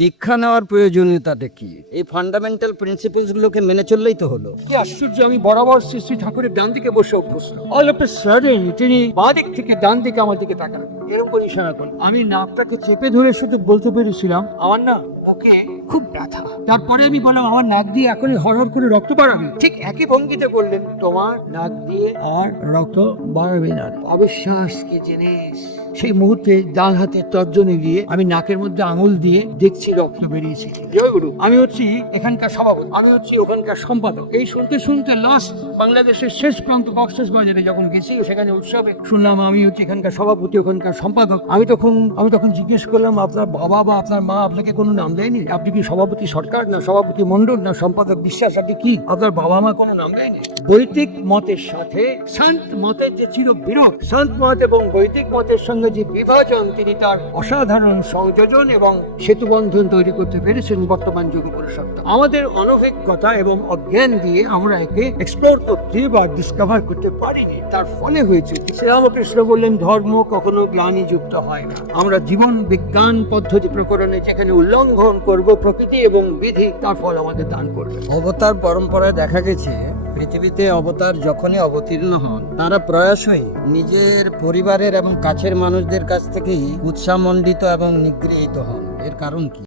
দীক্ষা নেওয়ার প্রয়োজনীয়তাটা কি? এই ফান্ডামেন্টাল প্রিন্সিপালস গুলোকে মেনে চললেই তো হলো। কি আশ্চর্য, আমি বরাবর শ্রী শ্রী ঠাকুরের ডান দিকে বসে অভ্যস্ত। অল অফ এ সাডেন তিনি বাঁ দিক থেকে ডান দিকে আমার দিকে তাকালেন, এরকম ইশারা করলেন। আমি নাকটাকে চেপে ধরে শুধু বলতে পেরেছিলাম, আমার না বুকে খুব ব্যথা। তারপরে আমি বললাম, আমার নাক দিয়ে এখনই হরহর করে রক্ত বাড়াবে। ঠিক একই ভঙ্গিতে বললেন, তোমার নাক দিয়ে আর রক্ত বাড়াবে না। অবিশ্বাস কি জিনিস! সেই মুহূর্তে ডান হাতে তর্জনী দিয়ে আমি নাকের মধ্যে আঙুল দিয়ে দেখছি রক্ত বেরিয়েছে। জয় গুরু। আমি হচ্ছি এখানকার সভাপতি, আমি হচ্ছি ওখানকার সম্পাদক। এই শুনতে শুনতে লাস্ট বাংলাদেশের শেষ প্রান্ত কক্সবাজারে বাজারে যখন গেছি, সেখানে উৎসবে শুনলাম আমি হচ্ছি এখানকার সভাপতি, ওখানকার সম্পাদক। আমি তখন জিজ্ঞেস করলাম, আপনার বাবা বা আপনার মা আপনাকে কোনো নাম দেয়নি? আপনি কি সভাপতি সরকার, না সভাপতি মন্ডল, না সম্পাদক বিশ্বাস, আপনি কি? আপনার বাবা মা কোনো নাম দেয়নি? বৈদিক মতের সাথে শান্ত মতের যে চির বিরোধ, শান্ত মত এবং বৈদিক মতের সঙ্গে যে বিভাজন, তিনি তার অসাধারণ সংযোজন এবং সেতুবন্ধন তৈরি করতে পেরেছেন বর্তমান যুগ পুরুষত্ব। আমাদের অনভিজ্ঞতা এবং অজ্ঞান দিয়ে আমরা একে এক্সপ্লোর করতে বা ডিসকভার করতে পারিনি। তার ফলে হয়েছে, শ্রীরামকৃষ্ণ বললেন, ধর্ম কখনো গ্লানিযুক্ত হয় না। আমরা জীবন বিজ্ঞান পদ্ধতি প্রকরণে যেখানে উল্লঙ্ঘন করব প্রকৃতি এবং বিধি, তার ফল আমাদের দান করবে। অবতার পরম্পরায় দেখা গেছে, পৃথিবীতে অবতার যখনই অবতীর্ণ হন, তারা প্রায়শই নিজের পরিবারের এবং কাছের মানুষদের কাছ থেকেই উৎসাহমণ্ডিত এবং নিগৃহীত হন। এর কারণ কি?